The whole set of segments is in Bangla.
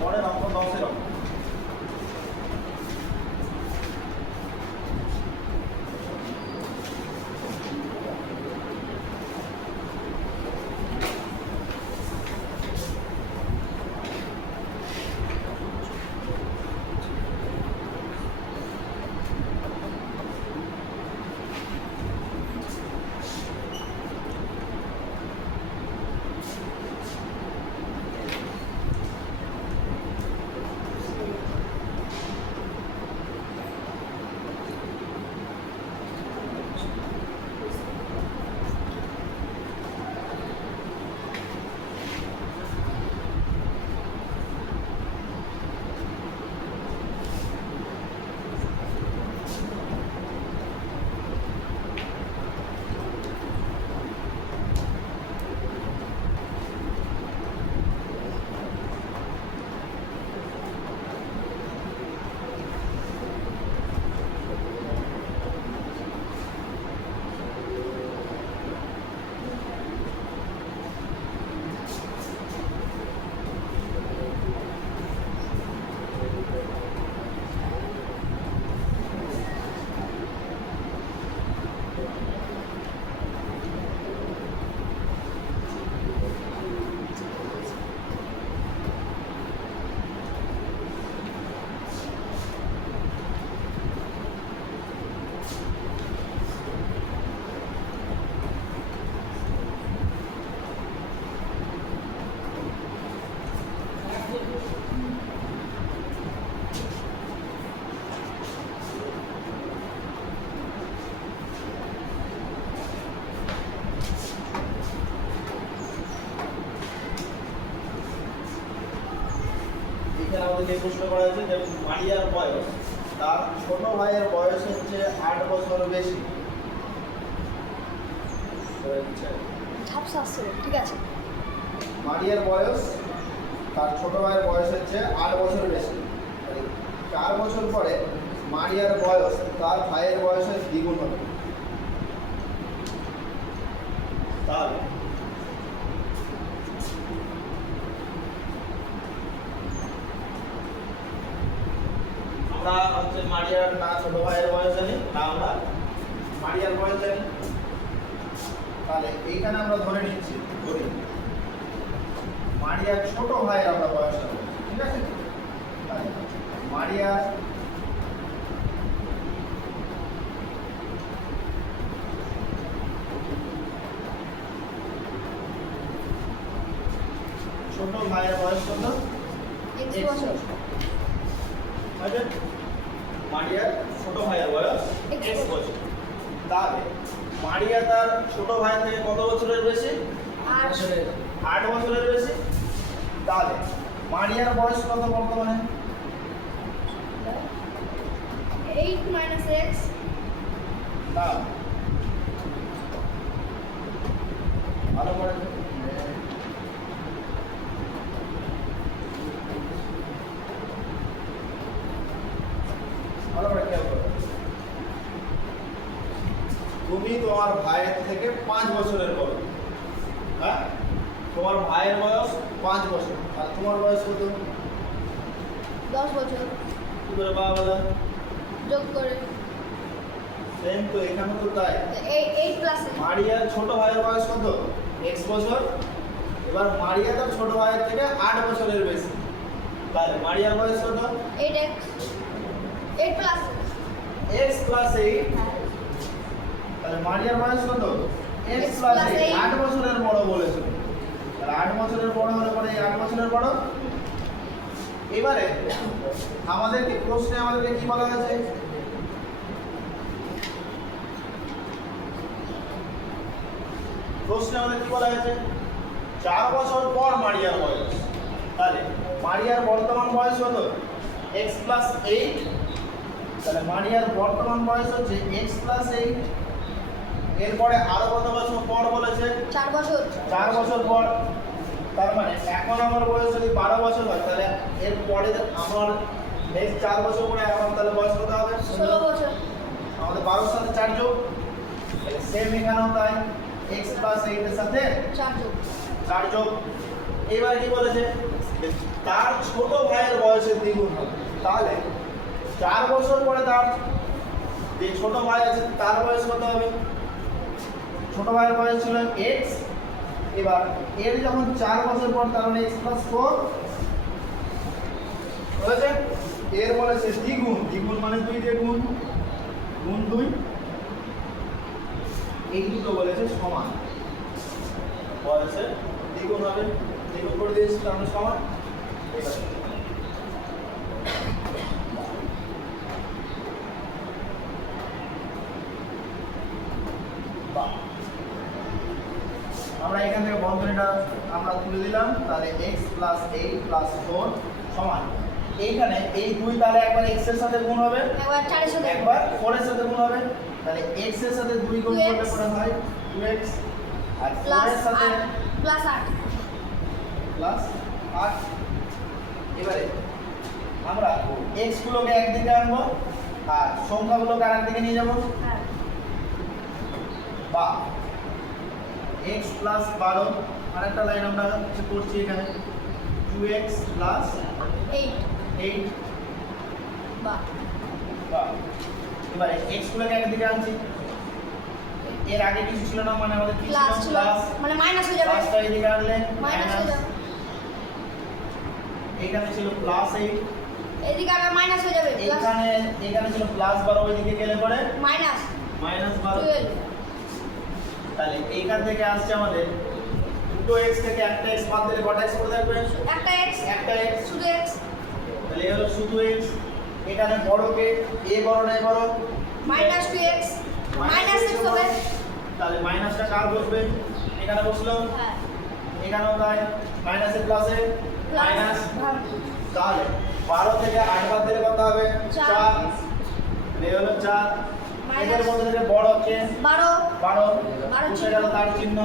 পরে নম্বর 10 এর অঙ্ক। এখানে আমাদের যে প্রশ্ন করা হয়েছে যে মারিয়ার বয়স তার ছোট ভাইয়ের বয়স হচ্ছে 8 বছর বেশি। ঠিক আছে। মারিয়ার বয়স তার ছোট ভাইয়ের বয়স হচ্ছে 8 বছর বেশি। 4 বছর পরে মারিয়ার বয়স তার ভাইয়ের বয়সের দ্বিগুণ হবে। তাহলে আমরা হচ্ছে মারিয়ার না ছোট ভাইয়ের বয়স জানি না আমরা মারিয়ার বয়স জানি। তাহলে এইখানে আমরা ধরে নিচ্ছি ধরি মারিয়ার ছোট ভাইয়ের আমরা বয়সটা বলছি, ঠিক আছে? তাহলে মারিয়ার ছোট ভাইয়ের বয়স কত? X বছর। আচ্ছা, মারিয়ার ছোট ভাইয়ের বয়স X x বছর। তাহলে মারিয়া তার ছোট ভাই থেকে কত বছরের বেশি? 8 বছরের বেশি। তাহলে মারিয়ার বয়স কত বর্তমানে? 8 - X। না, ভালো করে ভালো করে খেয়াল করো। তুমি তোমার ভাইয়ের থেকে 5 বছরের বড়, হ্যাঁ? তোমার ভাইয়ের বয়স 5 বছর আর তোমার বয়স কত? 10 বছর। কি করে বাবা বলে? যোগ করে সেম তো এখানে তো তাই। 8 প্লাস মারিয়ার ছোট ভাইয়ের বয়স কত? x বছর। এবার মারিয়া তার ছোট ভাইয়ের থেকে 8 বছরের বেশি। তাহলে মারিয়ার বয়স কত? 8x 8 plus x plus 8। তাহলে মারিয়ার বয়স কত? x plus 8। 8 বছরের বড় বলেছিল। তাহলে 8 বছরের বড় হলে পরে 8 বছরের বড়। এবারে আমাদেরকে প্রশ্নে আমাদেরকে কি বলা হয়েছে? প্রশ্নে আমাদের কি বলা হয়েছে? 4 বছর পর মারিয়ার বয়স। তাহলে মারিয়ার বর্তমান বয়স হলো x প্লাস 8। তাহলে মারিয়ার বর্তমান বয়স হচ্ছে x প্লাস 8। এরপরে আরো কত বছর পর বলেছে? 4 বছর। 4 বছর পর। তার মানে এখন আমার বয়স যদি 12 বছর হয়, তাহলে এরপরে আমার নেক্সট 4 বছর পরে আমার তাহলে বয়স কত হবে? 16 বছর। আমাদের 12 এর সাথে 4 যোগ, তাহলে সেম এখানেও তাই, x প্লাস 8 এর সাথে 4 যোগ। 4 যোগ। এবার কি বলেছে? তার ছোট ভাইয়ের বয়সের দ্বিগুণ হবে। তাহলে 4 বছর পরে তার যে ছোট ভাই আছে তার বয়স কত হবে? ছোট ভাইয়ের বয়স ছিল x, এবার এর যখন 4 বছর পর, তার মানে x প্লাস 4 বলেছে। এর বলেছে দ্বিগুণ, দ্বিগুণ মানে 2 দিয়ে গুণ, গুণ 2, এই দুটো বলেছে সমান। বলেছে দ্বিগুণ হবে, দ্বিগুণ করে দিয়েছি, তার মানে সমান। এবার বাহ, আমরা এখান থেকে বন্ধনীটা আমরা তুলে দিলাম। তাহলে x প্লাস 8 প্লাস 4 সমান, এইখানে এই 2 তাহলে একবার x এর সাথে গুণ হবে, একবার 4 এর সাথে। একবার 4 এর সাথে গুণ হবে। তাহলে x এর সাথে 2 গুণ করলে 2x পরে হয় 2x, আর 4 প্লাস এর সাথে 8 প্লাস 8। প্লাস 8। এবারে আমরা x গুলোকে একদিকে আনবো আর সংখ্যাগুলোকে আরেকদিকে নিয়ে যাব। হ্যাঁ। বা x প্লাস 12, আরেকটা লাইন আমরা করছি এখানে 2x প্লাস 8। 8। বাহ। বা এবারে x গুলোকে একদিকে আনছি, এর আগে কিছু ছিল না, মানে আমাদের কি প্লাস ছিল? ছিল, প্লাস, মানে মাইনাস হয়ে যাবে। প্লাসটা এদিকে আনলে মাইনাস হয়ে যাবে। এখানে ছিল প্লাস 8, এদিকে আবার মাইনাস হয়ে যাবে। প্লাস এখানে ছিল প্লাস 12, ওইদিকে গেলে পরে মাইনাস মাইনাস 12। 12। তাহলে এইখান থেকে আসছে আমাদের দুটো x থেকে একটা x বাদ দিলে কটা x পড়ে থাকবে? একটা x, একটা x, শুধু x। তাহলে এই হলো শুধু x। এখানে বড়কে a বড় না বড়? মাইনাস 2x মাইনাস 6 হবে। তাহলে মাইনাসটা কার বসবে? এখানে বসলো, হ্যাঁ। এখানেও তাই, মাইনাসে প্লাসে মাইনাস। ভাগ। তাহলে 12 থেকে 8 বাদ দিলে কত হবে? 4। 4। এই হলো 4। মাইনাস এদের মধ্যে থেকে বড় কে? 12। 12 12 বসে গেল তার চিহ্ন।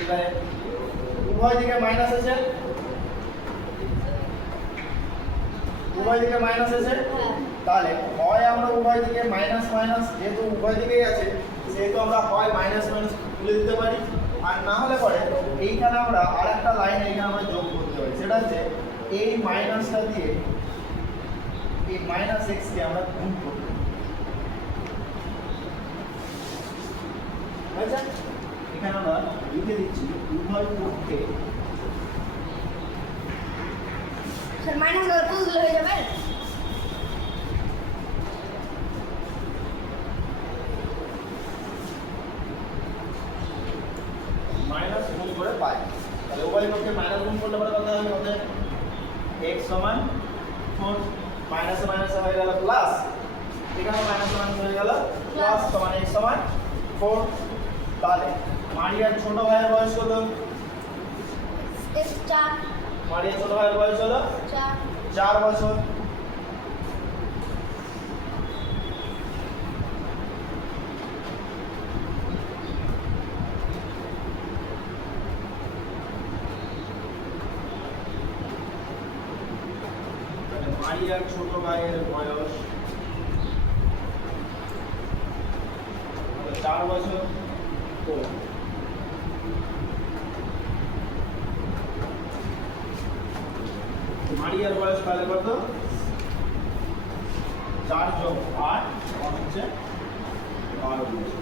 এবারে উভয় দিকে মাইনাস আছে, উভয় দিকে মাইনাস আছে। হ্যাঁ। তাহলে হয় আমরা উভয় দিকে মাইনাস মাইনাস, যেহেতু উভয় দিকেই আছে সেহেতু আমরা হয় মাইনাস মাইনাস তুলে দিতে পারি, আর না হলে পরে এইখানে আমরা আরেকটা লাইন এইখানে আমরা যোগ করতে পারি। সেটা হচ্ছে এই মাইনাসটা দিয়ে এই মাইনাস এক্স কে আমরা গুণ করব। বুঝেছে? এখানে আমরা লিখে দিচ্ছি উভয় পক্ষে স্যার মাইনাস আর প্লাস দিলে হয়ে যাবে। মাইনাস গুণ করে পাই। তাহলে উভয় পক্ষে মাইনাস গুণ করলে পরে কত হবে? কত? x সমান 4, মাইনাসে মাইনাসে হয়ে গেল প্লাস, এখানে মাইনাসে মাইনাস হয়ে গেল প্লাস, সমান x সমান 4। তাহলে মারিয়ার ছোট ভাইয়ের বয়স কত? x 4। মারিয়ার ছোট ভাইয়ের বয়স হলো 4। 4 বছর। মারিয়ার ছোট ভাইয়ের বয়স 4 বছর। মারিয়ার বয়স তাহলে কত? 4 যোগ 8 সমান হচ্ছে 12 বছর।